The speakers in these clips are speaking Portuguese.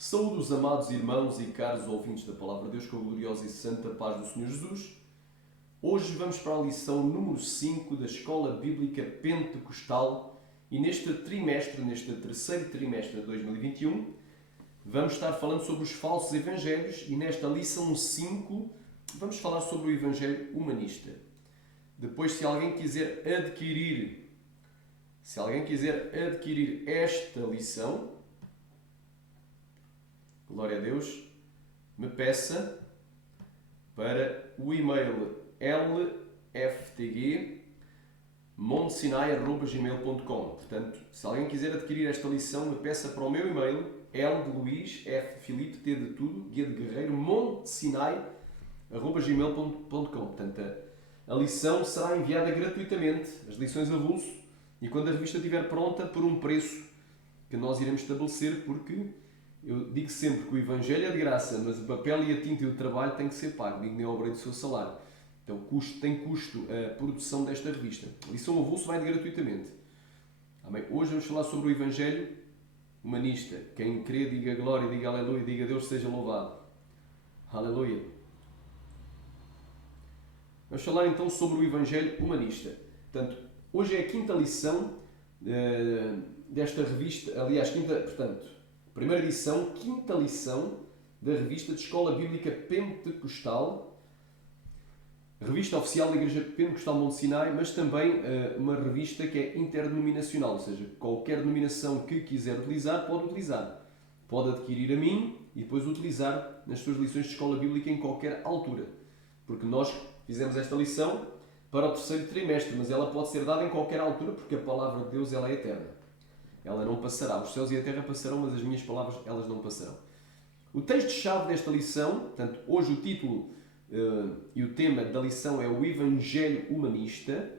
Saúde os amados irmãos e caros ouvintes da Palavra de Deus com a gloriosa e santa paz do Senhor Jesus. Hoje vamos para a lição número 5 da Escola Bíblica Pentecostal e neste terceiro trimestre de 2021, vamos estar falando sobre os falsos evangelhos e nesta lição 5 vamos falar sobre o evangelho humanista. Depois, se alguém quiser adquirir esta lição, glória a Deus, me peça para o e-mail lftg.montesinai@gmail.com. Portanto, se alguém quiser adquirir esta lição, me peça para o meu e-mail L de Luís, F de Filipe, T de tudo, G de Guerreiro, montesinai@gmail.com. Portanto, a lição será enviada gratuitamente, as lições avulso, e quando a revista estiver pronta, por um preço que nós iremos estabelecer, porque eu digo sempre que o Evangelho é de graça, mas o papel e a tinta e o trabalho têm que ser pago, digno e obreiro do seu salário. Então tem custo a produção desta revista. A lição avulso vai gratuitamente. Amém? Hoje vamos falar sobre o Evangelho humanista. Quem crê, diga glória, diga aleluia, diga Deus seja louvado. Aleluia. Vamos falar então sobre o Evangelho humanista. Portanto, hoje é a quinta lição desta revista, aliás, primeira edição, quinta lição da revista de Escola Bíblica Pentecostal, revista oficial da Igreja Pentecostal Monte Sinai, mas também uma revista que é interdenominacional, ou seja, qualquer denominação que quiser utilizar, pode utilizar. Pode adquirir a mim e depois utilizar nas suas lições de Escola Bíblica em qualquer altura. Porque nós fizemos esta lição para o terceiro trimestre, mas ela pode ser dada em qualquer altura, porque a palavra de Deus ela é eterna. Ela não passará. Os céus e a terra passarão, mas as minhas palavras elas não passarão. O texto-chave desta lição, portanto, hoje o título e o tema da lição é o Evangelho Humanista,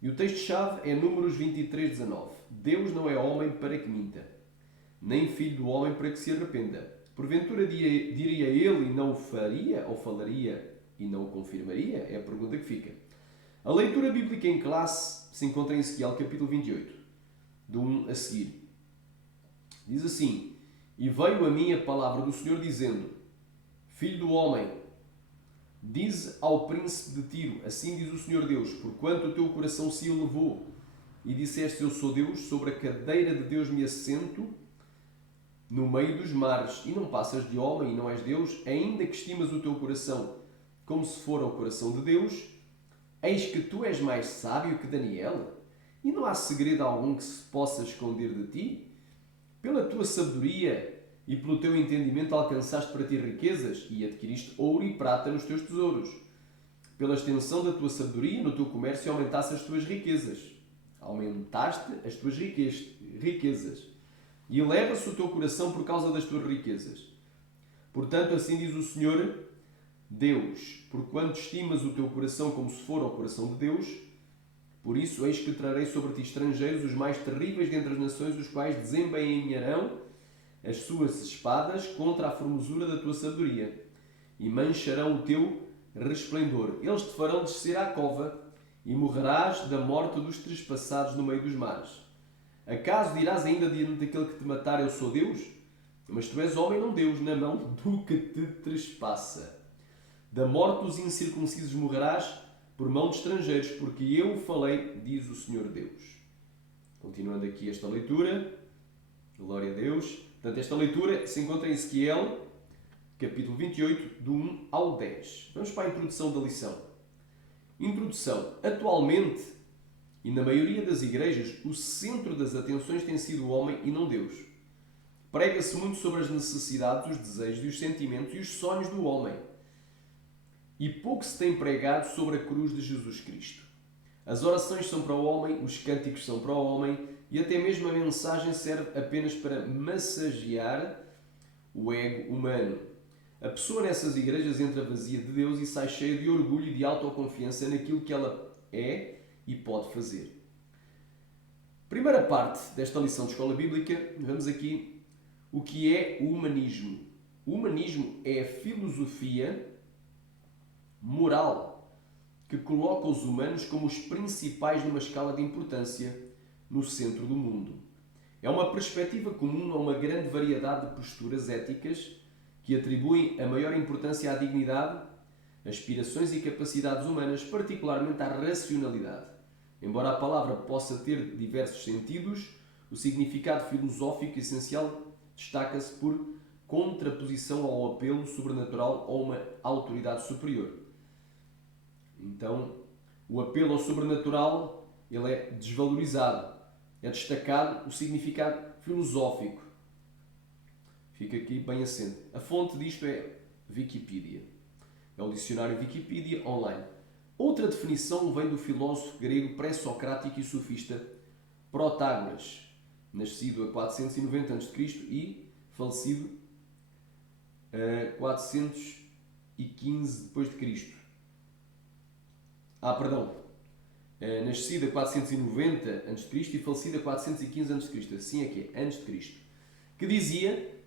e o texto-chave é Números 23:19. Deus não é homem para que minta, nem filho do homem para que se arrependa. Porventura diria ele e não o faria, ou falaria e não o confirmaria? É a pergunta que fica. A leitura bíblica em classe se encontra em Ezequiel capítulo 28, do 1 a seguir. Diz assim: E veio a mim a palavra do Senhor dizendo: Filho do homem, dize ao príncipe de Tiro, assim diz o Senhor Deus, porquanto o teu coração se elevou, e disseste: Eu sou Deus, sobre a cadeira de Deus me assento, no meio dos mares, e não passas de homem, e não és Deus, ainda que estimas o teu coração como se fora o coração de Deus, eis que tu és mais sábio que Daniel, e não há segredo algum que se possa esconder de ti? Pela tua sabedoria e pelo teu entendimento alcançaste para ti riquezas, e adquiriste ouro e prata nos teus tesouros. Pela extensão da tua sabedoria no teu comércio aumentaste as tuas riquezas. Aumentaste as tuas riquezas. E eleva-se o teu coração por causa das tuas riquezas. Portanto, assim diz o Senhor Deus, porquanto estimas o teu coração como se for o coração de Deus, por isso eis que trarei sobre ti estrangeiros, os mais terríveis dentre as nações, os quais desembainharão as suas espadas contra a formosura da tua sabedoria, e mancharão o teu resplendor. Eles te farão descer à cova, e morrerás da morte dos trespassados no meio dos mares. Acaso dirás ainda diante daquele que te matar: Eu sou Deus? Mas tu és homem, não Deus, na mão do que te trespassa. Da morte dos incircuncisos morrerás por mão de estrangeiros, porque eu falei, diz o Senhor Deus. Continuando aqui esta leitura, glória a Deus. Portanto, esta leitura se encontra em Ezequiel, capítulo 28, do 1 ao 10. Vamos para a introdução da lição. Introdução. Atualmente, e na maioria das igrejas, o centro das atenções tem sido o homem e não Deus. Prega-se muito sobre as necessidades, os desejos e os sentimentos e os sonhos do homem. E pouco se tem pregado sobre a cruz de Jesus Cristo. As orações são para o homem, os cânticos são para o homem, e até mesmo a mensagem serve apenas para massagear o ego humano. A pessoa nessas igrejas entra vazia de Deus e sai cheia de orgulho e de autoconfiança naquilo que ela é e pode fazer. Primeira parte desta lição de Escola Bíblica, vamos aqui o que é o humanismo. O humanismo é a filosofia moral que coloca os humanos como os principais numa escala de importância no centro do mundo. É uma perspectiva comum a uma grande variedade de posturas éticas que atribuem a maior importância à dignidade, aspirações e capacidades humanas, particularmente à racionalidade. Embora a palavra possa ter diversos sentidos, o significado filosófico essencial destaca-se por contraposição ao apelo sobrenatural a uma autoridade superior. Então, o apelo ao sobrenatural ele é desvalorizado, é destacado o significado filosófico. Fica aqui bem assente. A fonte disto é Wikipedia. É o dicionário Wikipedia online. Outra definição vem do filósofo grego pré-socrático e sofista Protágoras, nascido a 490 a.C. e falecido a 415 d.C. Nascido a 490 a.C. e falecido a 415 a.C. Assim é que é, antes de Cristo. Que dizia: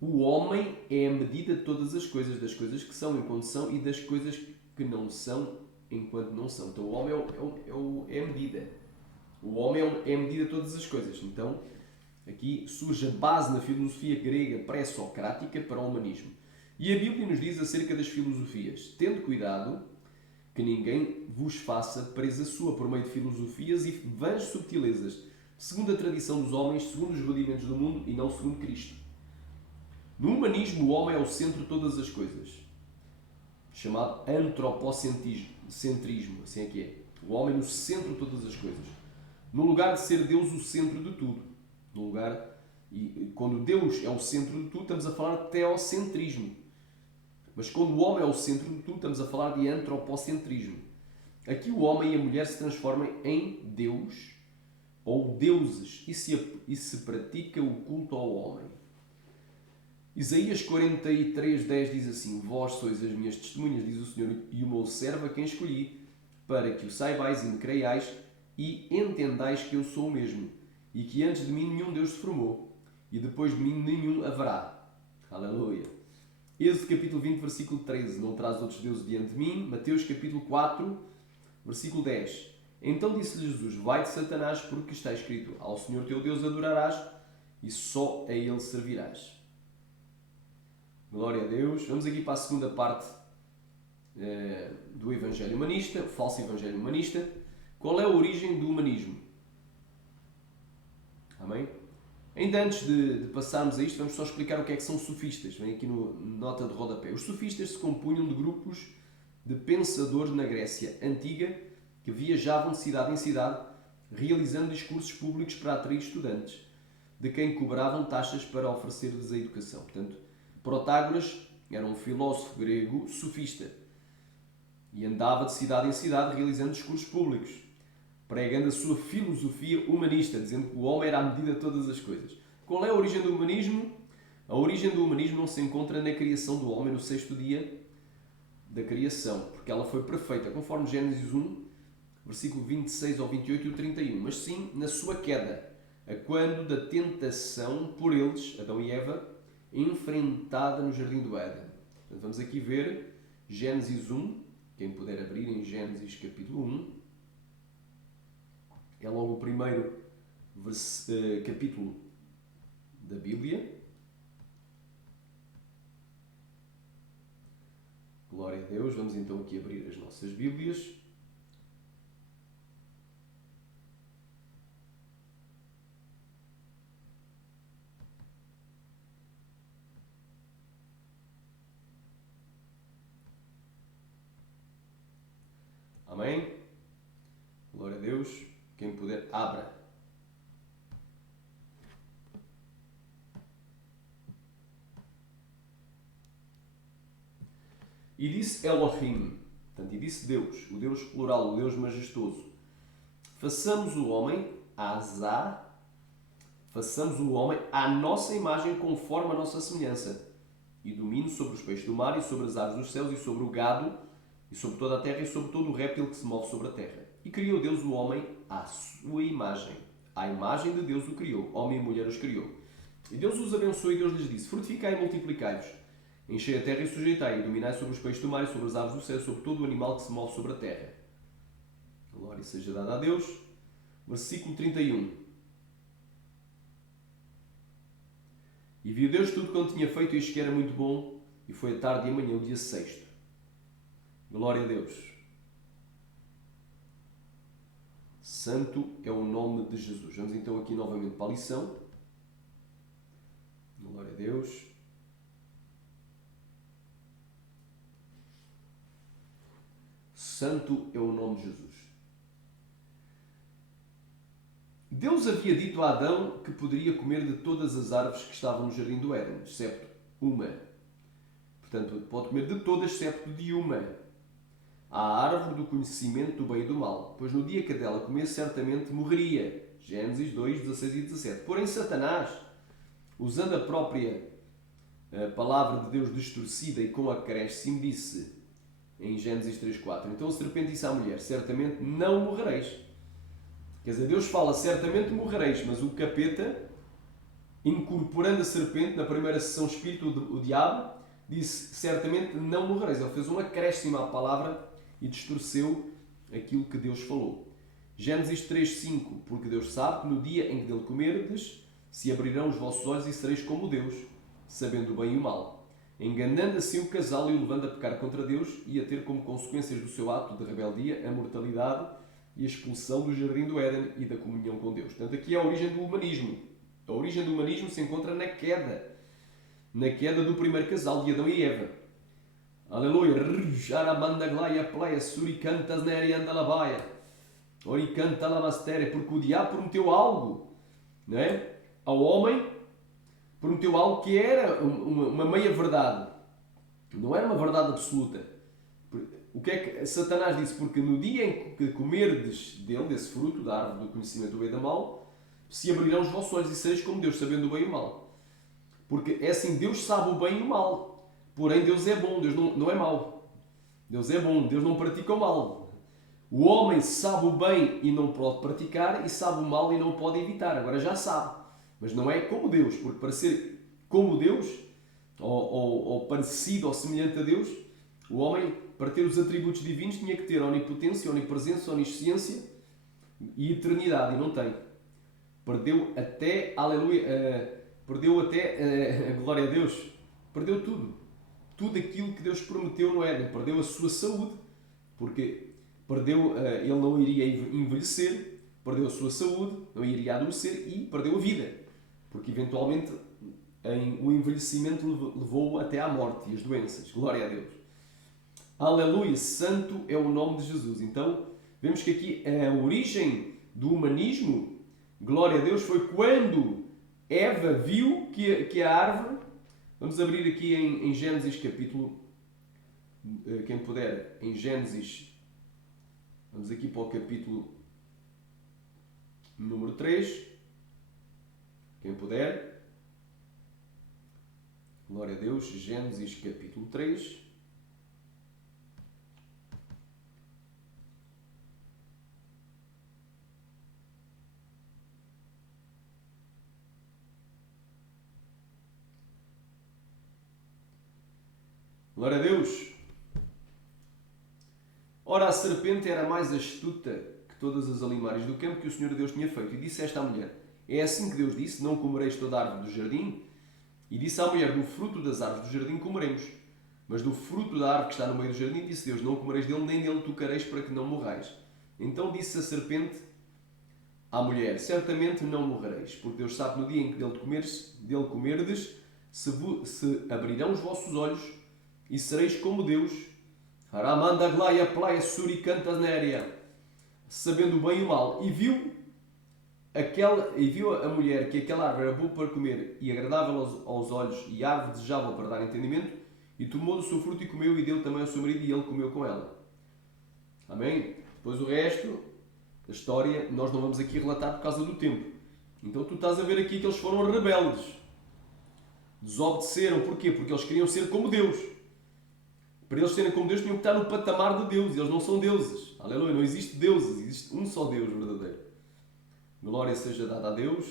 o homem é a medida de todas as coisas, das coisas que são enquanto são e das coisas que não são enquanto não são. Então o homem é a medida. O homem é a medida de todas as coisas. Então aqui surge a base na filosofia grega pré-socrática para o humanismo. E a Bíblia nos diz acerca das filosofias: tendo cuidado que ninguém vos faça presa sua por meio de filosofias e vãs subtilezas, segundo a tradição dos homens, segundo os rudimentos do mundo e não segundo Cristo. No humanismo, o homem é o centro de todas as coisas, chamado antropocentrismo, assim é que é. O homem no centro de todas as coisas. No lugar de ser Deus o centro de tudo. No lugar, e quando Deus é o centro de tudo, estamos a falar de teocentrismo. Mas quando o homem é o centro de tudo, estamos a falar de antropocentrismo. Aqui o homem e a mulher se transformam em Deus ou deuses e se pratica o culto ao homem. Isaías 43:10 diz assim: vós sois as minhas testemunhas, diz o Senhor, e o meu servo a quem escolhi, para que o saibais e me creiais e entendais que eu sou o mesmo, e que antes de mim nenhum Deus se formou, e depois de mim nenhum haverá. Aleluia! Êxodo capítulo 20, versículo 13. Não traz outros deuses diante de mim. Mateus capítulo 4, versículo 10. Então disse-lhe Jesus: vai de Satanás, porque está escrito: ao Senhor teu Deus adorarás e só a Ele servirás. Glória a Deus. Vamos aqui para a segunda parte do Evangelho Humanista, o falso Evangelho Humanista. Qual é a origem do humanismo? Amém? Ainda antes de passarmos a isto, vamos só explicar o que é que são sofistas. Vem aqui no nota de rodapé. Os sofistas se compunham de grupos de pensadores na Grécia Antiga que viajavam de cidade em cidade, realizando discursos públicos para atrair estudantes, de quem cobravam taxas para oferecer-lhes a educação. Portanto, Protágoras era um filósofo grego sofista e andava de cidade em cidade realizando discursos públicos, pregando a sua filosofia humanista, dizendo que o homem era a medida de todas as coisas. Qual é a origem do humanismo? A origem do humanismo não se encontra na criação do homem no sexto dia da criação, porque ela foi perfeita, conforme Gênesis 1, versículo 26 ao 28 e o 31, mas sim na sua queda, a quando da tentação por eles, Adão e Eva, enfrentada no Jardim do Éden. Portanto, vamos aqui ver Gênesis 1, quem puder abrir em Gênesis capítulo 1, é logo o primeiro capítulo da Bíblia. Glória a Deus. Vamos então aqui abrir as nossas Bíblias. Amém? Glória a Deus. Quem puder, abra. E disse Elohim, portanto, e disse Deus, o Deus plural, o Deus majestoso: façamos o homem, façamos o homem à nossa imagem, conforme a nossa semelhança, e domine sobre os peixes do mar, e sobre as aves dos céus, e sobre o gado, e sobre toda a terra, e sobre todo o réptil que se move sobre a terra. E criou Deus o homem à sua imagem. À imagem de Deus o criou, homem e mulher os criou. E Deus os abençoou e Deus lhes disse: frutificai e multiplicai-vos, enchei a terra e sujeitai, e dominai sobre os peixes do mar, e sobre as aves do céu, sobre todo o animal que se move sobre a terra. Glória seja dada a Deus. Versículo 31. E viu Deus tudo quanto tinha feito, e eis que era muito bom, e foi a tarde e a manhã, o dia sexto. Glória a Deus. Santo é o nome de Jesus. Vamos então aqui novamente para a lição. Glória a Deus. Santo é o nome de Jesus. Deus havia dito a Adão que poderia comer de todas as árvores que estavam no jardim do Éden, excepto uma. Portanto, pode comer de todas, excepto de uma. A árvore do conhecimento do bem e do mal, pois no dia que dela comer, certamente morreria. Gênesis 2, 16 e 17. Porém, Satanás, usando a própria palavra de Deus distorcida e com acréscimo, disse em Gênesis 3, 4. Então a serpente disse à mulher, certamente não morrereis. Quer dizer, Deus fala, certamente morrereis, mas o capeta, incorporando a serpente, na primeira sessão espírito, o diabo, disse, certamente não morrereis. Ele fez um acréscimo à palavra e distorceu aquilo que Deus falou. Gênesis 3, 5. Porque Deus sabe que no dia em que dele comerdes, se abrirão os vossos olhos e sereis como Deus, sabendo o bem e o mal. Enganando assim o casal e o levando a pecar contra Deus e a ter como consequências do seu ato de rebeldia a mortalidade e a expulsão do jardim do Éden e da comunhão com Deus. Portanto, aqui é a origem do humanismo. A origem do humanismo se encontra na queda do primeiro casal de Adão e Eva. Aleluia! Porque o diabo prometeu algo, não é? Ao homem prometeu algo que era uma meia-verdade. Não era uma verdade absoluta. O que é que Satanás disse? Porque no dia em que comerdes dele, desse fruto, da árvore do conhecimento do bem e do mal, se abrirão os vossos olhos e sereis como Deus, sabendo o bem e o mal. Porque é assim, Deus sabe o bem e o mal. Porém, Deus é bom, Deus não é mau. Deus é bom, Deus não pratica o mal. O homem sabe o bem e não pode praticar, e sabe o mal e não pode evitar. Agora já sabe. Mas não é como Deus, porque para ser como Deus, ou parecido ou semelhante a Deus, o homem, para ter os atributos divinos, tinha que ter onipotência, onipresença, onisciência e eternidade, e não tem. Perdeu até, aleluia, glória a Deus, perdeu tudo. Tudo aquilo que Deus prometeu no Éden. Perdeu a sua saúde, porque perdeu, ele não iria envelhecer, perdeu a sua saúde, não iria adoecer e perdeu a vida. Porque eventualmente o envelhecimento levou-o até à morte e as doenças. Glória a Deus. Aleluia, santo é o nome de Jesus. Então, vemos que aqui a origem do humanismo, glória a Deus, foi quando Eva viu que a árvore, vamos abrir aqui em Gênesis capítulo, quem puder, em Gênesis, vamos aqui para o capítulo número 3, quem puder, glória a Deus, Gênesis capítulo 3. Glória a Deus! Ora, a serpente era mais astuta que todas as alimárias do campo que o Senhor Deus tinha feito. E disse esta à mulher, é assim que Deus disse, não comereis toda a árvore do jardim? E disse à mulher, do fruto das árvores do jardim comeremos. Mas do fruto da árvore que está no meio do jardim, disse Deus, não comereis dele, nem nele tocareis para que não morrais. Então disse a serpente à mulher, certamente não morrereis, porque Deus sabe que no dia em que dele comerdes, se abrirão os vossos olhos e sereis como Deus, sabendo o bem e o mal. E viu a mulher que aquela árvore era boa para comer e agradável aos olhos e árvore desejável para dar entendimento, e tomou do seu fruto e comeu, e deu também ao seu marido, e ele comeu com ela. Amém? Depois o resto da história nós não vamos aqui relatar por causa do tempo. Então tu estás a ver aqui que eles foram rebeldes. Desobedeceram. Porquê? Porque eles queriam ser como Deus. Para eles serem como Deus, tinham que estar no patamar de Deus. Eles não são deuses. Aleluia. Não existe deuses. Existe um só Deus verdadeiro. Glória seja dada a Deus.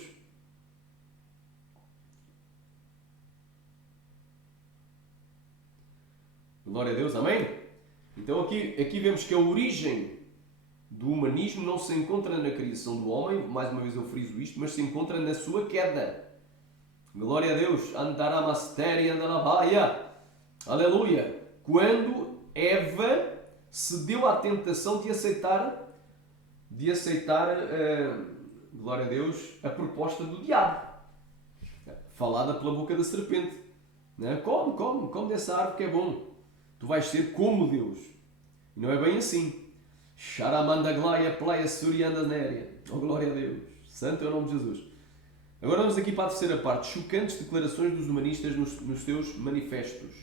Glória a Deus. Amém? Então aqui vemos que a origem do humanismo não se encontra na criação do homem. Mais uma vez eu friso isto. Mas se encontra na sua queda. Glória a Deus. Andaramasteria andalabaia. Aleluia. Quando Eva se deu à tentação de aceitar, glória a Deus, a proposta do diabo, falada pela boca da serpente. Né? Come dessa árvore que é bom. Tu vais ser como Deus. E não é bem assim. Sharamandaglaia playa suriandanéria. Oh, glória a Deus. Santo é o nome de Jesus. Agora vamos aqui para a terceira parte. Chocantes declarações dos humanistas nos seus manifestos.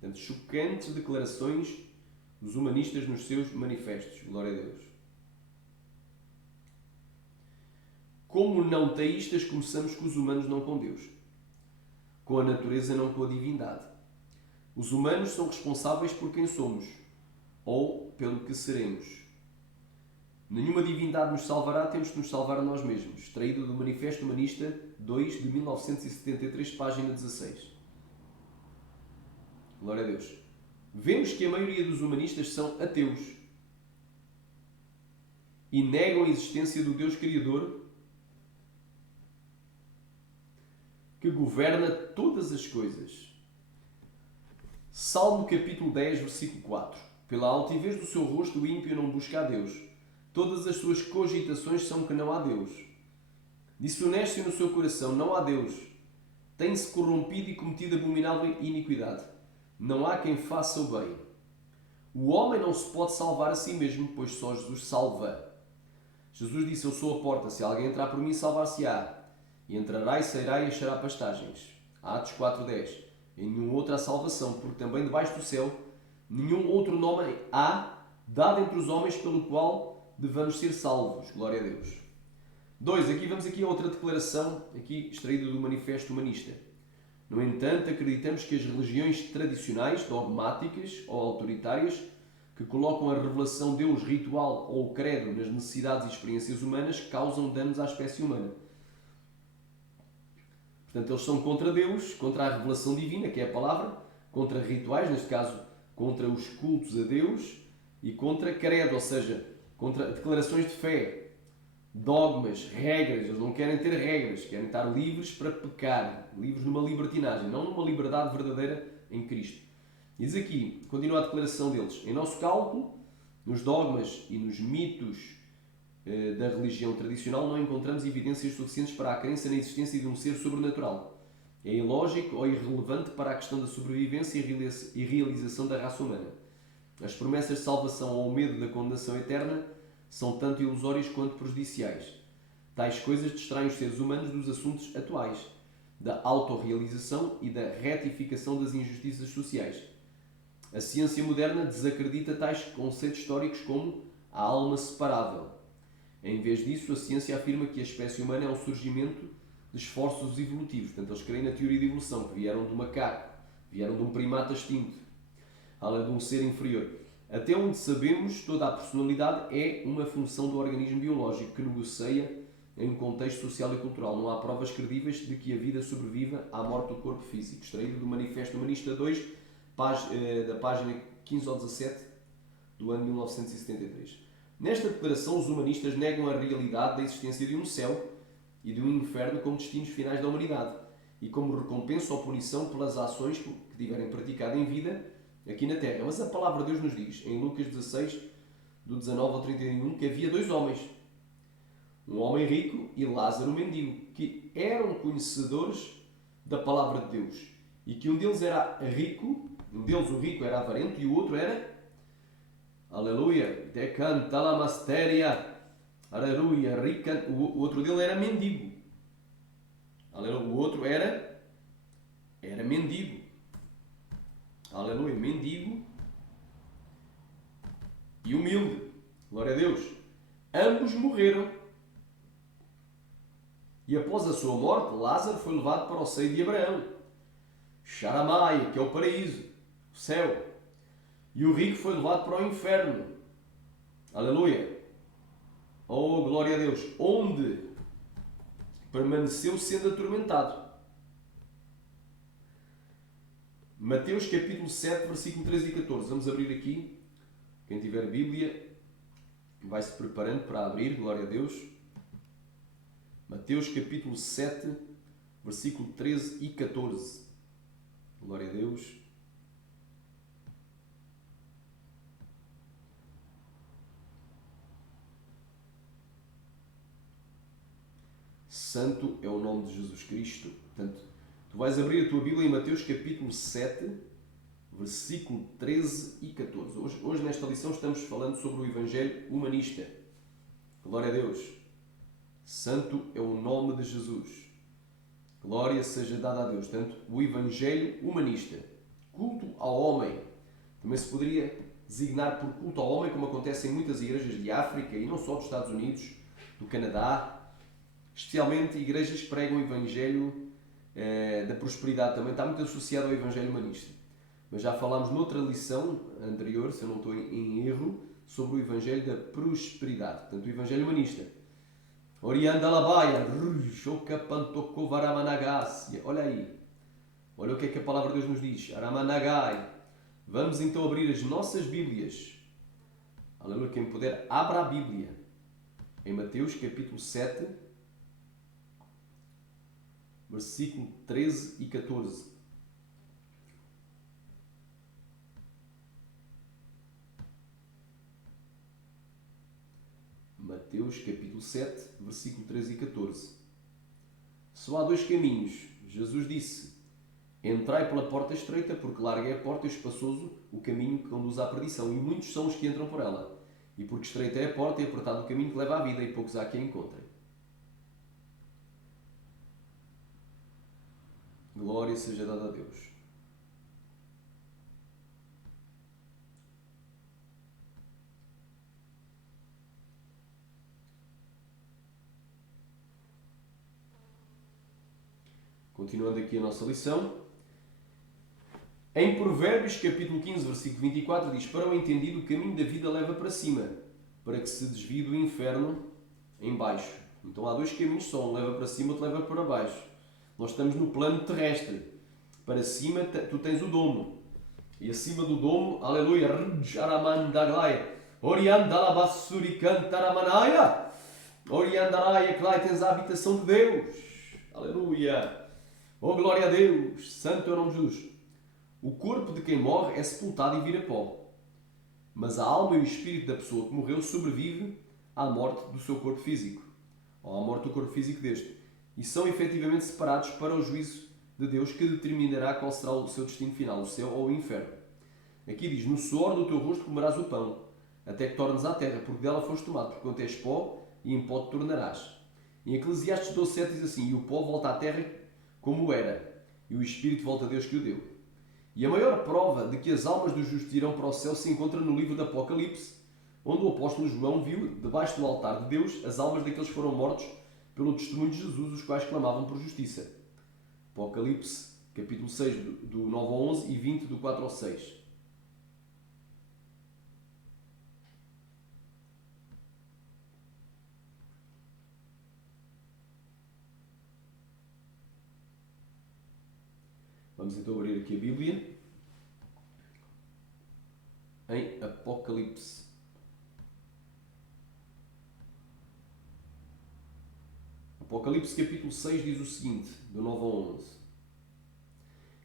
Portanto, chocantes declarações dos humanistas nos seus manifestos. Glória a Deus. Como não teístas, começamos com os humanos, não com Deus. Com a natureza, não com a divindade. Os humanos são responsáveis por quem somos, ou pelo que seremos. Nenhuma divindade nos salvará, temos que nos salvar a nós mesmos. Extraído do Manifesto Humanista 2 de 1973, página 16. Glória a Deus. Vemos que a maioria dos humanistas são ateus e negam a existência do Deus Criador que governa todas as coisas. Salmo capítulo 10, versículo 4. Pela altivez do seu rosto o ímpio não busca a Deus. Todas as suas cogitações são que não há Deus. Disse honesto no seu coração, não há Deus. Tem-se corrompido e cometido abominável iniquidade. Não há quem faça o bem. O homem não se pode salvar a si mesmo, pois só Jesus salva. Jesus disse, eu sou a porta, se alguém entrar por mim, salvar-se-á. E entrará e sairá e achará pastagens. Atos 4:10. Em nenhum outro há salvação, porque também debaixo do céu nenhum outro nome há dado entre os homens pelo qual devamos ser salvos. Glória a Deus. 2. Vamos a outra declaração, aqui extraída do Manifesto Humanista. No entanto, acreditamos que as religiões tradicionais, dogmáticas ou autoritárias, que colocam a revelação Deus, ritual ou o credo nas necessidades e experiências humanas, causam danos à espécie humana. Portanto, eles são contra Deus, contra a revelação divina, que é a palavra, contra rituais, neste caso, contra os cultos a Deus, e contra credo, ou seja, contra declarações de fé, dogmas, regras. Eles não querem ter regras, querem estar livres para pecar, livres numa libertinagem, não numa liberdade verdadeira em Cristo. Diz aqui, continua a declaração deles, em nosso cálculo, nos dogmas e nos mitos da religião tradicional não encontramos evidências suficientes para a crença na existência de um ser sobrenatural. É ilógico ou irrelevante para a questão da sobrevivência e realização da raça humana. As promessas de salvação ou o medo da condenação eterna são tanto ilusórias quanto prejudiciais. Tais coisas distraem os seres humanos dos assuntos atuais, da autorrealização e da retificação das injustiças sociais. A ciência moderna desacredita tais conceitos históricos como a alma separável. Em vez disso, a ciência afirma que a espécie humana é um surgimento de esforços evolutivos. Portanto, eles creem na teoria de evolução, que vieram do macaco, vieram de um primata extinto, além de um ser inferior. Até onde sabemos, toda a personalidade é uma função do organismo biológico que negocia em um contexto social e cultural. Não há provas credíveis de que a vida sobreviva à morte do corpo físico. Extraído do Manifesto Humanista 2, da página 15 ao 17 do ano 1973. Nesta declaração, os humanistas negam a realidade da existência de um céu e de um inferno como destinos finais da humanidade e como recompensa ou punição pelas ações que tiverem praticado em vida aqui na Terra. Mas a palavra de Deus nos diz, em Lucas 16, do 19 ao 31, que havia dois homens, um homem rico e Lázaro mendigo, que eram conhecedores da palavra de Deus e que um deles era rico, o rico era avarento e o outro era, aleluia, decanta la masteria, aleluia, rica, o outro dele era mendigo, aleluia, o outro era mendigo, aleluia, mendigo e humilde, glória a Deus. Ambos morreram e após a sua morte, Lázaro foi levado para o seio de Abraão, Sharamai, que é o paraíso, o céu. E o rico foi levado para o inferno. Aleluia. Oh, glória a Deus. Onde permaneceu sendo atormentado. Mateus capítulo 7, versículo 13 e 14. Vamos abrir aqui. Quem tiver Bíblia, vai-se preparando para abrir. Glória a Deus. Mateus capítulo 7, versículo 13 e 14. Glória a Deus. Santo é o nome de Jesus Cristo. Portanto, tu vais abrir a tua Bíblia em Mateus capítulo 7, versículo 13 e 14. Hoje nesta lição estamos falando sobre o Evangelho humanista. Glória a Deus. Santo é o nome de Jesus. Glória seja dada a Deus. Portanto, o Evangelho humanista. Culto ao homem. Também se poderia designar por culto ao homem, como acontece em muitas igrejas de África e não só dos Estados Unidos, do Canadá. Especialmente igrejas que pregam o Evangelho da prosperidade. Também está muito associado ao Evangelho humanista. Mas já falámos noutra lição anterior, se eu não estou em erro, sobre o Evangelho da prosperidade. Portanto, o Evangelho humanista. Orianda Labaia, olha aí. Olha o que é que a palavra de Deus nos diz. Aramanagai. Vamos então abrir as nossas Bíblias. Aleluia, quem puder, abra a Bíblia. Em Mateus capítulo 7, versículo 13 e 14. Mateus capítulo 7, versículo 13 e 14. Só há dois caminhos. Jesus disse: entrai pela porta estreita, porque larga é a porta e espaçoso o caminho que conduz à perdição, e muitos são os que entram por ela. E porque estreita é a porta e apertado o caminho que leva à vida, e poucos há que a encontrem. Glória seja dada a Deus. Continuando aqui a nossa lição. Em Provérbios, capítulo 15, versículo 24, diz: para o entendido, o caminho da vida leva para cima, para que se desvie do inferno em baixo. Então há dois caminhos só, um leva para cima, outro leva para baixo. Nós estamos no plano terrestre. Para cima tu tens o domo. E acima do domo, aleluia, tens a habitação de Deus. Aleluia. Oh, glória a Deus. Santo é o nome de Jesus. O corpo de quem morre é sepultado e vira pó. Mas a alma e o espírito da pessoa que morreu sobrevive à morte do seu corpo físico. Ou à morte do corpo físico deste. E são efetivamente separados para o juízo de Deus, que determinará qual será o seu destino final, o céu ou o inferno. Aqui diz: no suor do teu rosto comerás o pão, até que tornes à terra, porque dela foste tomado, porque quanto és pó, e em pó te tornarás. Em Eclesiastes 12:7 diz assim: e o pó volta à terra como era, e o espírito volta a Deus que o deu. E a maior prova de que as almas dos justos irão para o céu se encontra no livro do Apocalipse, onde o apóstolo João viu, debaixo do altar de Deus, as almas daqueles que foram mortos pelo testemunho de Jesus, os quais clamavam por justiça. Apocalipse, capítulo 6, do 9 ao 11 e 20, do 4 ao 6. Vamos então abrir aqui a Bíblia em Apocalipse. Apocalipse capítulo 6 diz o seguinte, do 9 ao 11.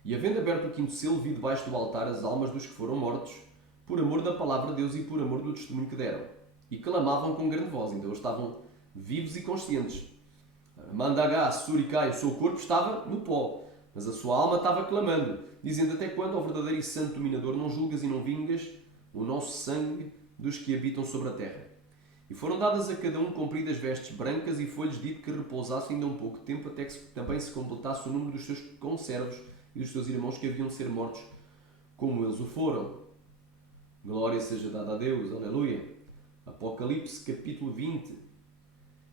E havendo aberto o quinto selo, vi debaixo do altar as almas dos que foram mortos, por amor da palavra de Deus e por amor do testemunho que deram. E clamavam com grande voz, então eles estavam vivos e conscientes. Mandagá, Suricai, o seu corpo estava no pó, mas a sua alma estava clamando, dizendo: até quando, ó verdadeiro e santo dominador, não julgas e não vingas o nosso sangue dos que habitam sobre a terra? E foram dadas a cada um compridas vestes brancas, e foi-lhes dito que repousassem ainda um pouco tempo, até que também se completasse o número dos seus conservos e dos seus irmãos que haviam de ser mortos, como eles o foram. Glória seja dada a Deus, aleluia. Apocalipse capítulo 20.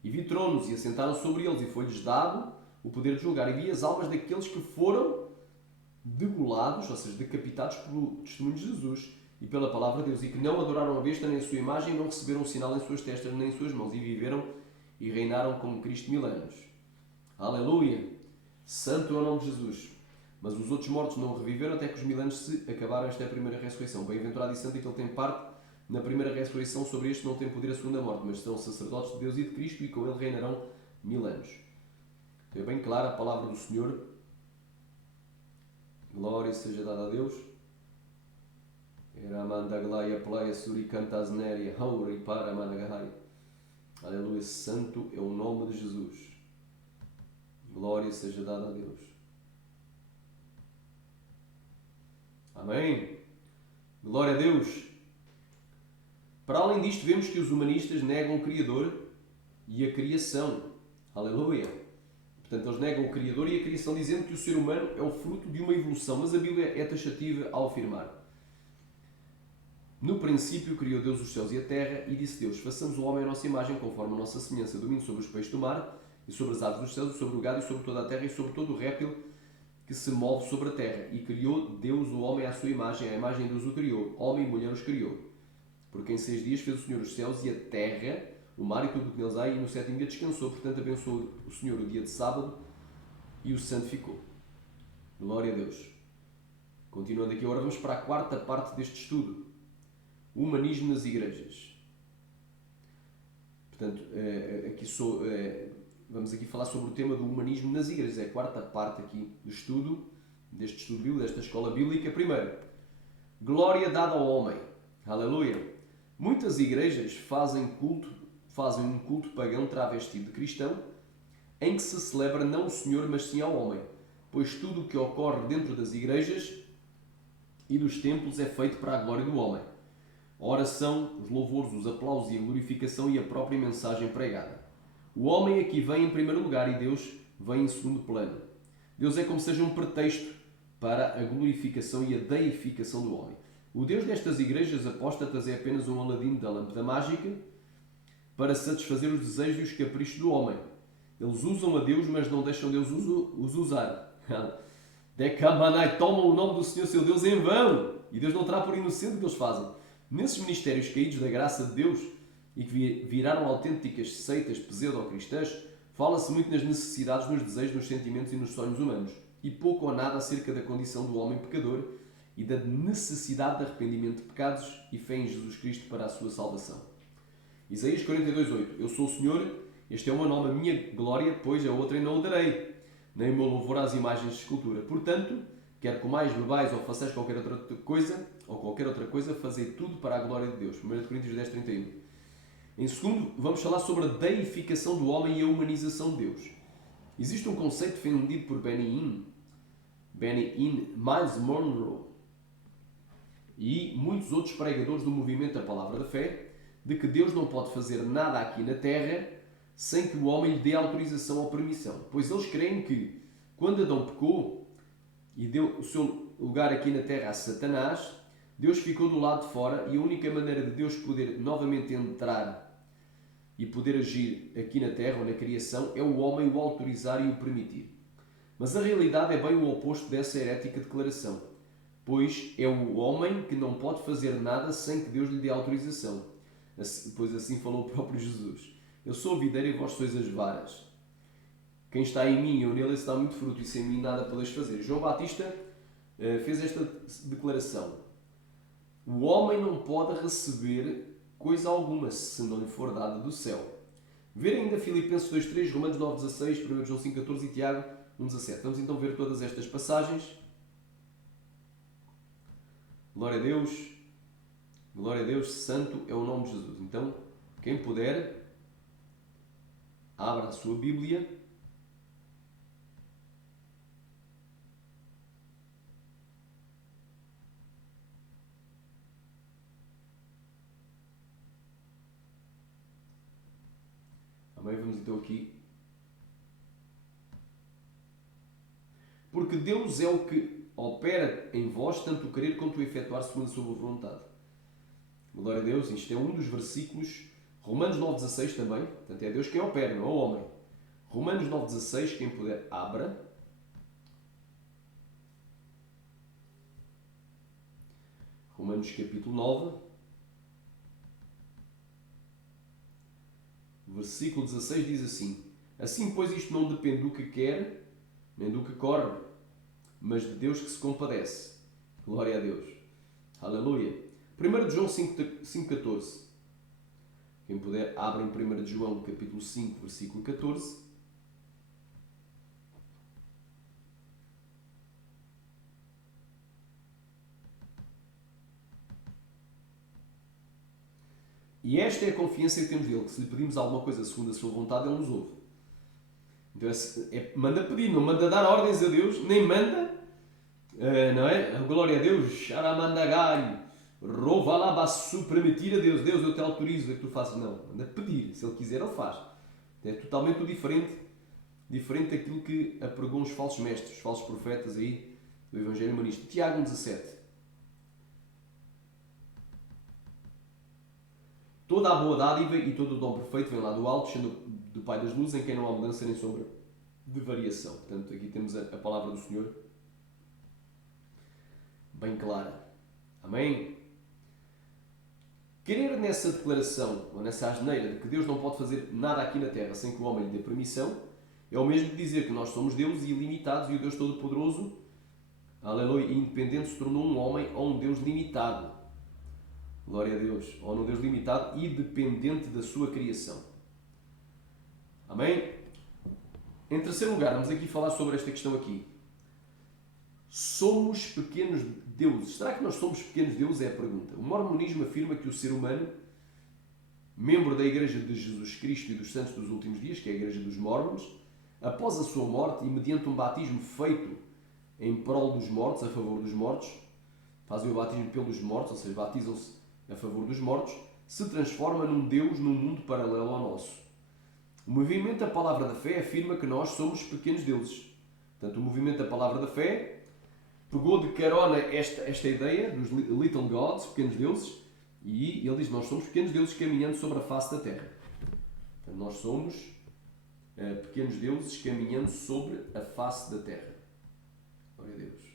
E vi tronos, e assentaram sobre eles, e foi-lhes dado o poder de julgar. E vi as almas daqueles que foram degolados, ou seja, decapitados pelo testemunho de Jesus e pela palavra de Deus, e que não adoraram a besta nem a sua imagem, e não receberam um sinal em suas testas nem em suas mãos, e viveram e reinaram como Cristo 1000 anos. Aleluia! Santo é o nome de Jesus. Mas os outros mortos não reviveram até que os 1000 anos se acabaram. Esta é a primeira ressurreição. Bem-aventurado e santo é que ele tem parte na primeira ressurreição. Sobre este não tem poder a segunda morte, mas são sacerdotes de Deus e de Cristo, e com ele reinarão 1000 anos. É bem clara a palavra do Senhor. Glória seja dada a Deus. Aleluia, santo é o nome de Jesus. Glória seja dada a Deus. Amém. Glória a Deus. Para além disto, vemos que os humanistas negam o Criador e a criação. Aleluia. Portanto, eles negam o Criador e a criação, dizendo que o ser humano é o fruto de uma evolução. Mas a Bíblia é taxativa ao afirmar: no princípio criou Deus os céus e a terra, e disse Deus: façamos o homem à nossa imagem, conforme a nossa semelhança, domínio sobre os peixes do mar, e sobre as aves dos céus, e sobre o gado, e sobre toda a terra, e sobre todo o réptil que se move sobre a terra. E criou Deus o homem à sua imagem, à imagem de Deus o criou, homem e mulher os criou. Porque em 6 dias fez o Senhor os céus e a terra, o mar e tudo o que neles há, e no 7º dia descansou. Portanto, abençoou o Senhor o dia de sábado e o santificou. Glória a Deus. Continuando aqui, agora vamos para a quarta parte deste estudo. O humanismo nas igrejas. Portanto, vamos aqui falar sobre o tema do humanismo nas igrejas. É a quarta parte aqui do estudo, deste estudo bíblico, desta escola bíblica. Primeiro, glória dada ao homem. Aleluia. Muitas igrejas fazem um culto pagão travestido de cristão, em que se celebra não o Senhor, mas sim ao homem. Pois tudo o que ocorre dentro das igrejas e dos templos é feito para a glória do homem. A oração, os louvores, os aplausos e a glorificação e a própria mensagem pregada. O homem aqui vem em primeiro lugar e Deus vem em segundo plano. Deus é como seja um pretexto para a glorificação e a deificação do homem. O Deus destas igrejas apóstatas é apenas um aladino da lâmpada mágica para satisfazer os desejos e os caprichos do homem. Eles usam a Deus, mas não deixam Deus os usar. Decamanai, tomam o nome do Senhor seu Deus em vão, e Deus não terá por inocente o que eles fazem. Nesses ministérios caídos da graça de Deus e que viraram autênticas seitas pseudo-cristãs, fala-se muito nas necessidades, nos desejos, nos sentimentos e nos sonhos humanos, e pouco ou nada acerca da condição do homem pecador e da necessidade de arrependimento de pecados e fé em Jesus Cristo para a sua salvação. Isaías 42:8. Eu sou o Senhor, este é o meu nome, a minha glória, pois a outrem não o darei, nem o meu louvor às imagens de escultura. Portanto, quer comais, bebais ou façais qualquer outra coisa, fazei tudo para a glória de Deus. 1 Coríntios 10:31. Em segundo, vamos falar sobre a deificação do homem e a humanização de Deus. Existe um conceito defendido por Benny Hinn, Miles Monroe e muitos outros pregadores do movimento da Palavra da Fé, de que Deus não pode fazer nada aqui na Terra sem que o homem lhe dê autorização ou permissão. Pois eles creem que, quando Adão pecou e deu o seu lugar aqui na Terra a Satanás, Deus ficou do lado de fora e a única maneira de Deus poder novamente entrar e poder agir aqui na Terra ou na criação é o homem o autorizar e o permitir. Mas a realidade é bem o oposto dessa herética declaração, pois é o homem que não pode fazer nada sem que Deus lhe dê autorização. Pois assim falou o próprio Jesus. Eu sou a videira e vós sois as varas. Quem está em mim e eu nele, esse dá muito fruto, e sem mim nada podeis fazer. João Batista fez esta declaração: o homem não pode receber coisa alguma se não lhe for dada do céu. Ver ainda Filipenses 2:3, Romanos 9:16, 1 João 5:14 e Tiago 1:17. Vamos então ver todas estas passagens. Glória a Deus, santo é o nome de Jesus. Então, quem puder, abra a sua Bíblia. Amém? Vamos então aqui. Porque Deus é o que opera em vós, tanto o querer quanto o efetuar segundo a sua vontade. Glória a Deus. Isto é um dos versículos. Romanos 9:16 também. Portanto, é Deus quem opera, não é o homem. Romanos 9:16, quem puder, abra. Romanos capítulo 9. Versículo 16 diz assim: assim, pois, isto não depende do que quer, nem do que corre, mas de Deus que se compadece. Glória a Deus. Aleluia. 1 João 5:14. Quem puder, abre em 1 João capítulo 5, versículo 14. E esta é a confiança que temos dele, que se lhe pedimos alguma coisa segundo a sua vontade, ele nos ouve. Então manda pedir, não manda dar ordens a Deus, nem manda, não é? Glória a Deus, Xaramandagai, Rovalabassu, permitir a Deus, Deus, eu te autorizo que tu faças. Não, manda pedir, se ele quiser, ele faz. É totalmente diferente daquilo que apregou os falsos mestres, os falsos profetas aí do Evangelho Humanista. Tiago 1,17. Toda a boa dádiva e todo o dom perfeito vem lá do alto, sendo do Pai das Luzes, em quem não há mudança nem sombra de variação. Portanto, aqui temos a palavra do Senhor bem clara. Amém? Querer nessa declaração, ou nessa asneira de que Deus não pode fazer nada aqui na Terra sem que o homem lhe dê permissão, é o mesmo que dizer que nós somos Deus e ilimitados e o Deus Todo-Poderoso, aleluia, e independente se tornou um homem ou um Deus limitado. Glória a Deus. Ou um Deus limitado e dependente da sua criação. Amém? Em terceiro lugar, vamos aqui falar sobre esta questão aqui. Somos pequenos deuses. Será que nós somos pequenos deuses? É a pergunta. O mormonismo afirma que o ser humano, membro da Igreja de Jesus Cristo e dos Santos dos Últimos Dias, que é a Igreja dos Mormons, após a sua morte e mediante um batismo feito em prol dos mortos, a favor dos mortos, fazem o batismo pelos mortos, ou seja, batizam-se a favor dos mortos, se transforma num Deus num mundo paralelo ao nosso. O movimento da Palavra da Fé afirma que nós somos pequenos deuses. Portanto, o movimento da Palavra da Fé pegou de carona esta ideia dos little gods, pequenos deuses, e ele diz, nós somos pequenos deuses caminhando sobre a face da Terra. Portanto, nós somos pequenos deuses caminhando sobre a face da Terra. Glória a Deus.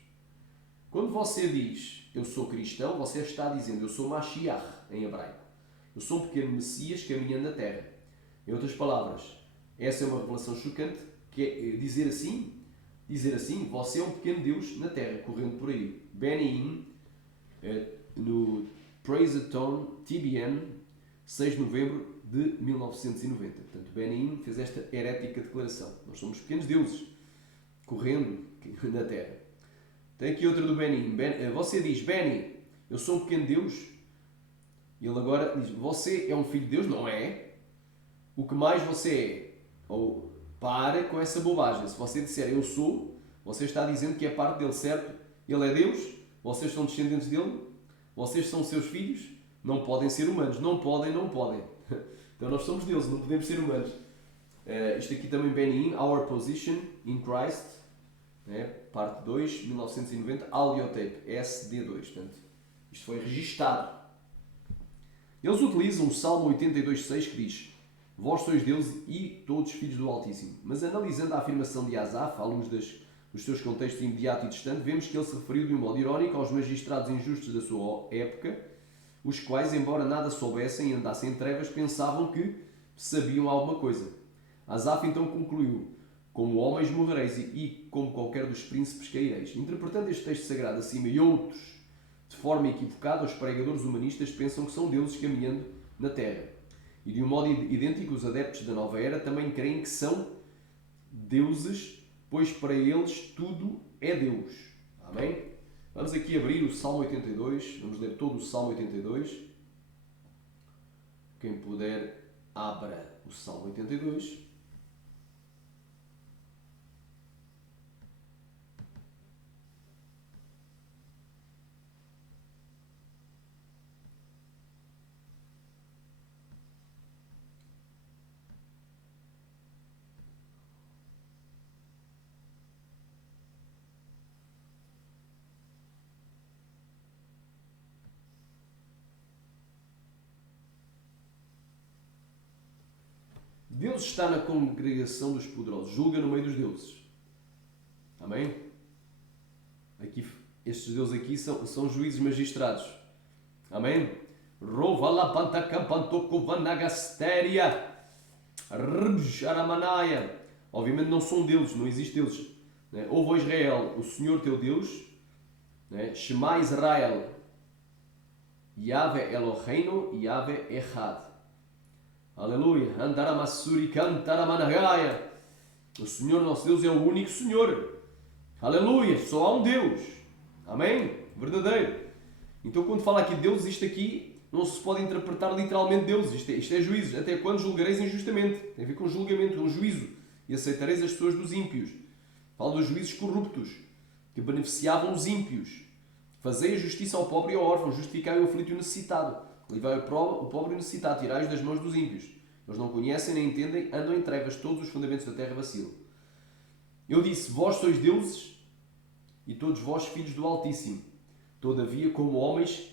Quando você diz, eu sou cristão, você está dizendo, eu sou Mashiach, em hebraico. Eu sou um pequeno Messias caminhando na Terra. Em outras palavras, essa é uma revelação chocante, que é dizer assim, você é um pequeno Deus na Terra, correndo por aí. Benny Hinn, no Praise-A-Thon TBN, 6 de novembro de 1990. Portanto, Benny Hinn fez esta herética declaração. Nós somos pequenos deuses, correndo na Terra. Tem aqui outra do Benny Hinn. Você diz, Benny, eu sou um pequeno Deus. E ele agora diz, você é um filho de Deus? Não é. O que mais você é? Ou para com essa bobagem. Se você disser eu sou, você está dizendo que é parte dele, certo? Ele é Deus, vocês são descendentes dele, vocês são seus filhos, não podem ser humanos. Não podem. Então nós somos deuses, não podemos ser humanos. Isto aqui também, Benny Hinn, Our Position in Christ, parte 2, 1990, Audiotape, SD2. Portanto, isto foi registado. Eles utilizam o Salmo 82,6 que diz, vós sois Deus e todos filhos do Altíssimo. Mas analisando a afirmação de Asaf, à luz dos seus contextos imediato e distante, vemos que ele se referiu de um modo irónico aos magistrados injustos da sua época, os quais, embora nada soubessem e andassem em trevas, pensavam que sabiam alguma coisa. Asaf então concluiu, como homens morrereis e como qualquer dos príncipes caireis. Interpretando este texto sagrado acima e outros de forma equivocada, os pregadores humanistas pensam que são deuses caminhando na Terra. E de um modo idêntico, os adeptos da nova era também creem que são deuses, pois para eles tudo é Deus. Amém? Vamos aqui abrir o Salmo 82, vamos ler todo o Salmo 82. Quem puder, abra o Salmo 82. Deus está na congregação dos poderosos, julga no meio dos deuses. Amém? Aqui, estes deuses aqui são juízes magistrados. Amém? Obviamente não são deuses, não existe deuses. Ouve, Israel, o Senhor teu Deus, Shema Israel, Yahvé Eloheinu, Yahvé Echad. Aleluia. Andaramassuri Cantaramanagaya. O Senhor nosso Deus é o único Senhor. Aleluia. Só há um Deus. Amém? Verdadeiro. Então quando fala aqui de Deus, isto aqui não se pode interpretar literalmente Deus. Isto é juízo. Até quando julgareis injustamente? Tem a ver com julgamento, com juízo. E aceitareis as pessoas dos ímpios. Fala dos juízos corruptos, que beneficiavam os ímpios. Fazei a justiça ao pobre e ao órfão, justificai o aflito e o necessitado. Levai o pobre e o necessitado, tirai-os das mãos dos ímpios. Eles não conhecem nem entendem, andam em trevas, todos os fundamentos da terra vacilam. Eu disse, vós sois deuses e todos vós filhos do Altíssimo. Todavia, como homens,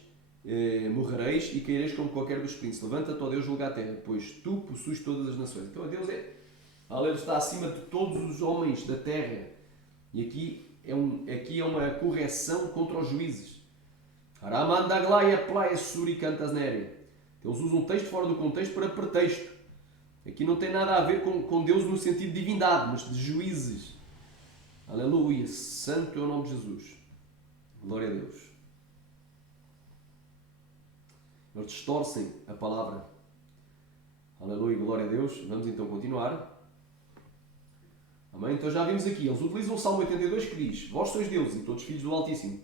morrereis e caireis como qualquer dos príncipes. Levanta-te, ó Deus, julga a terra, pois tu possuis todas as nações. Então, Deus está acima de todos os homens da terra. E aqui é uma correção contra os juízes. Eles usam um texto fora do contexto para pretexto. Aqui não tem nada a ver com Deus no sentido de divindade, mas de juízes. Aleluia, santo é o nome de Jesus. Glória a Deus. Eles distorcem a palavra. Aleluia, glória a Deus. Vamos então continuar. Amém? Então já vimos aqui, eles utilizam o Salmo 82 que diz: vós sois deuses e todos filhos do Altíssimo.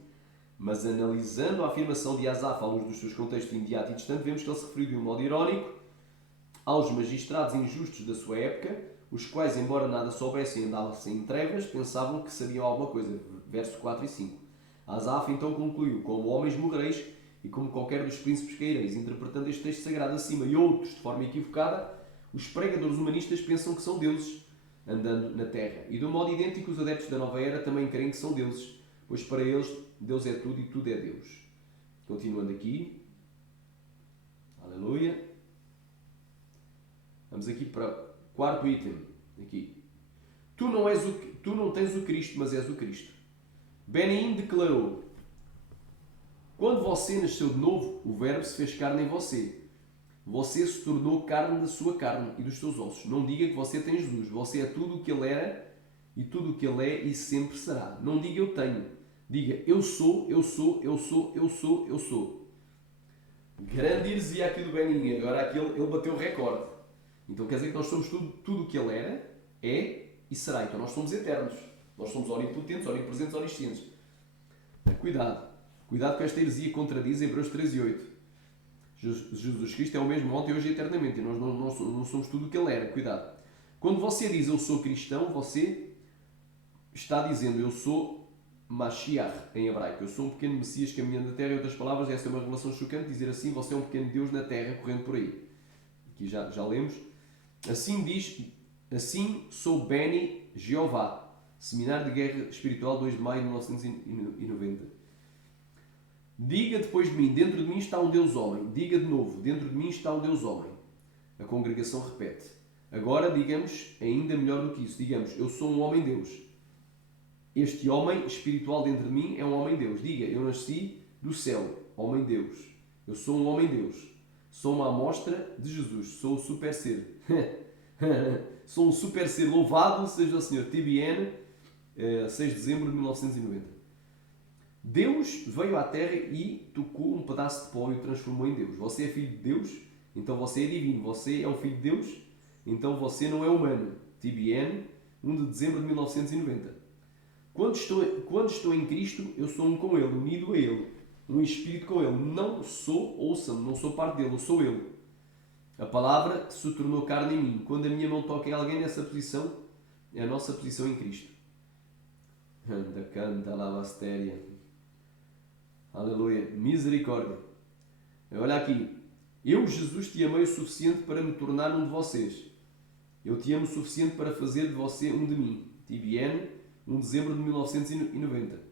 Mas analisando a afirmação de Asaf à luz dos seus contextos imediato e distante, vemos que ele se referiu de um modo irónico aos magistrados injustos da sua época, os quais, embora nada soubessem e andassem em trevas, pensavam que sabiam alguma coisa. Verso 4 e 5. Asaf então concluiu: como homens morrereis e como qualquer dos príncipes caireis. Interpretando este texto sagrado acima e outros de forma equivocada, os pregadores humanistas pensam que são deuses andando na terra. E de um modo idêntico, os adeptos da nova era também creem que são deuses, pois para eles Deus é tudo e tudo é Deus. Continuando aqui. Aleluia. Vamos aqui para o quarto item. Aqui. Tu não tens o Cristo, mas és o Cristo. Benin declarou: quando você nasceu de novo, o Verbo se fez carne em você. Você se tornou carne da sua carne e dos seus ossos. Não diga que você tem Jesus. Você é tudo o que Ele era e tudo o que Ele é e sempre será. Não diga eu tenho. Diga eu sou, eu sou, eu sou, eu sou, eu sou. Grande heresia aqui do Benin. Agora aqui ele bateu o recorde. Então quer dizer que nós somos tudo o que Ele era, é e será. Então nós somos eternos. Nós somos onipotentes, onipresentes, oniscientes. Cuidado. Cuidado com esta heresia que contradiz Hebreus 13 e 8. Jesus Cristo é o mesmo ontem, hoje e eternamente. E nós não somos tudo o que Ele era. Cuidado. Quando você diz eu sou cristão, você está dizendo eu sou Mashiach em hebraico. Eu sou um pequeno Messias caminhando na terra. Em outras palavras, essa é uma revelação chocante. Dizer assim, você é um pequeno Deus na terra correndo por aí. Aqui já lemos. Assim diz, assim sou Beni Jeová. Seminário de Guerra Espiritual, 2 de maio de 1990. Diga depois de mim, dentro de mim está um Deus homem. Diga de novo, dentro de mim está um Deus homem. A congregação repete. Agora digamos ainda melhor do que isso. Digamos, eu sou um homem Deus. Este homem espiritual dentro de mim é um homem Deus. Diga, eu nasci do céu, homem Deus. Eu sou um homem Deus. Sou uma amostra de Jesus. Sou o super ser. Sou um super ser. Louvado seja o Senhor. TBN, 6 de dezembro de 1990. Deus veio à Terra e tocou um pedaço de pó e o transformou em Deus. Você é filho de Deus, então você é divino. Você é um filho de Deus, então você não é humano. TBN, 1 de dezembro de 1990. Quando estou em Cristo, eu sou um com Ele, unido a Ele. Um espírito com Ele. Não sou, ouça-me, não sou parte dele, eu sou Ele. A palavra se tornou carne em mim. Quando a minha mão toca em alguém nessa posição, é a nossa posição em Cristo. Anda, canta, lavastéria. Aleluia. Misericórdia. Olha aqui. Eu, Jesus, te amei o suficiente para me tornar um de vocês. Eu te amo o suficiente para fazer de você um de mim. TBN, 1 de dezembro de 1990.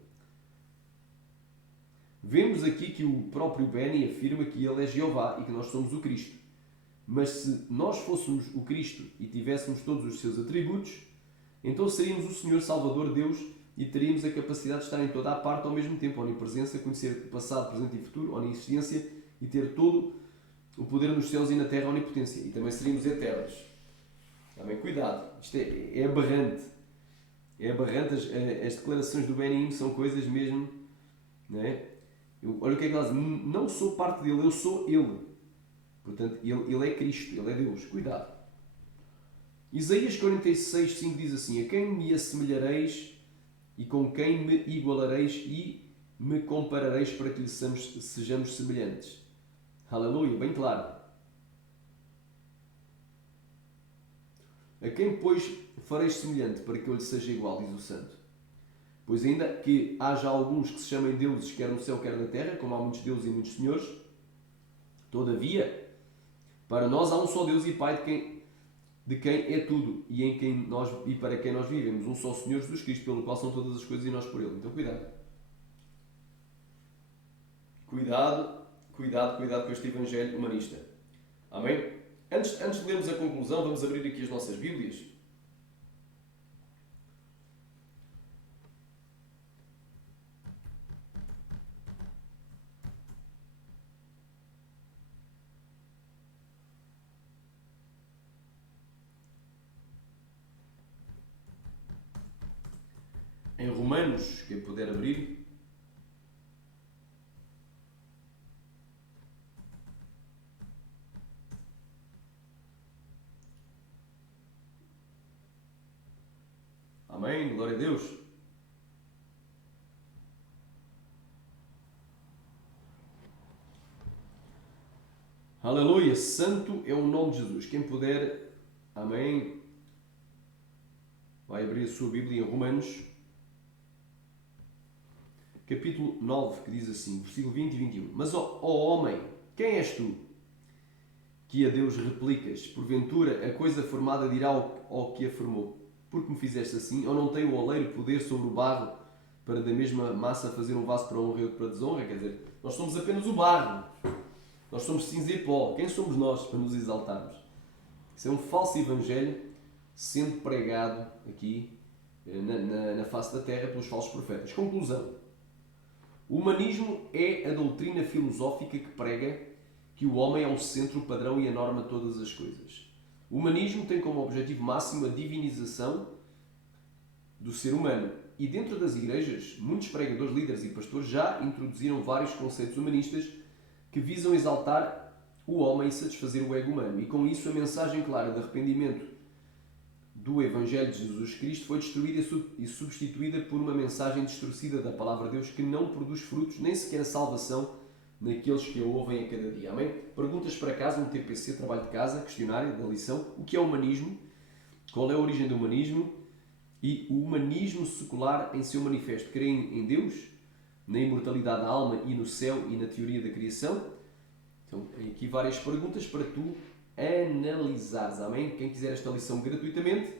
Vemos aqui que o próprio Beni afirma que ele é Jeová e que nós somos o Cristo. Mas se nós fôssemos o Cristo e tivéssemos todos os seus atributos, então seríamos o Senhor Salvador Deus e teríamos a capacidade de estar em toda a parte ao mesmo tempo. Onipresença, conhecer passado, presente e futuro, onisciência e ter todo o poder nos céus e na terra, onipotência. E também seríamos eternos. Também cuidado, isto é aberrante. É aberrante, as declarações do Benin são coisas mesmo, não é? Olha o que é que ela diz, não sou parte dele, eu sou ele. Portanto, ele é Cristo, ele é Deus. Cuidado. Isaías 46, 5 diz assim: a quem me assemelhareis e com quem me igualareis e me comparareis para que lhe sejamos semelhantes? Aleluia, bem claro. A quem, pois, fareis semelhante para que eu lhe seja igual, diz o Santo? Pois ainda que haja alguns que se chamem deuses, quer no céu, quer na terra, como há muitos deuses e muitos senhores, todavia, para nós há um só Deus e Pai de quem é tudo e para quem nós vivemos, um só Senhor Jesus Cristo, pelo qual são todas as coisas e nós por Ele. Então cuidado. Cuidado com este Evangelho humanista. Amém? Antes de lermos a conclusão, vamos abrir aqui as nossas Bíblias. Em Romanos, quem puder abrir. Amém, glória a Deus. Aleluia, santo é o nome de Jesus. Quem puder, amém, vai abrir a sua Bíblia em Romanos, capítulo 9, que diz assim, versículo 20 e 21. Mas, ó homem, quem és tu, que a Deus replicas? Porventura, a coisa formada dirá ao que a formou: porque me fizeste assim? Ou não tem o oleiro poder sobre o barro para da mesma massa fazer um vaso para honra e outro para desonra? Quer dizer, nós somos apenas o barro. Nós somos cinza e pó. Quem somos nós para nos exaltarmos? Isso é um falso evangelho sendo pregado aqui na face da terra pelos falsos profetas. Conclusão. O humanismo é a doutrina filosófica que prega que o homem é o centro, o padrão e a norma de todas as coisas. O humanismo tem como objetivo máximo a divinização do ser humano. E dentro das igrejas, muitos pregadores, líderes e pastores já introduziram vários conceitos humanistas que visam exaltar o homem e satisfazer o ego humano. E com isso a mensagem clara de arrependimento do Evangelho de Jesus Cristo foi destruída e substituída por uma mensagem distorcida da Palavra de Deus que não produz frutos, nem sequer a salvação naqueles que a ouvem a cada dia. Amém? Perguntas para casa, um TPC, trabalho de casa, questionário da lição. O que é o humanismo? Qual é a origem do humanismo? E o humanismo secular em seu manifesto. Creem em Deus, na imortalidade da alma e no céu e na teoria da criação? Então, tem aqui várias perguntas para tu analisares. Amém? Quem quiser esta lição gratuitamente,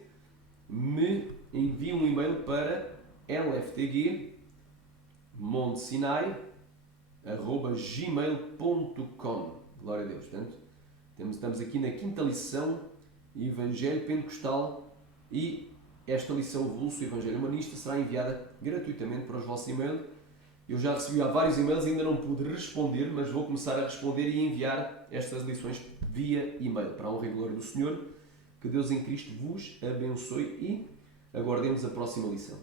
me envia um e-mail para lftgmontesinai@gmail.com. Glória a Deus. Portanto, estamos aqui na quinta lição, Evangelho Pentecostal, e esta lição, o Vulso Evangelho Humanista, será enviada gratuitamente para os vossos e-mails. Eu já recebi há vários e-mails e ainda não pude responder, mas vou começar a responder e enviar estas lições via e-mail, para a honra e glória do Senhor. Que Deus em Cristo vos abençoe e aguardemos a próxima lição.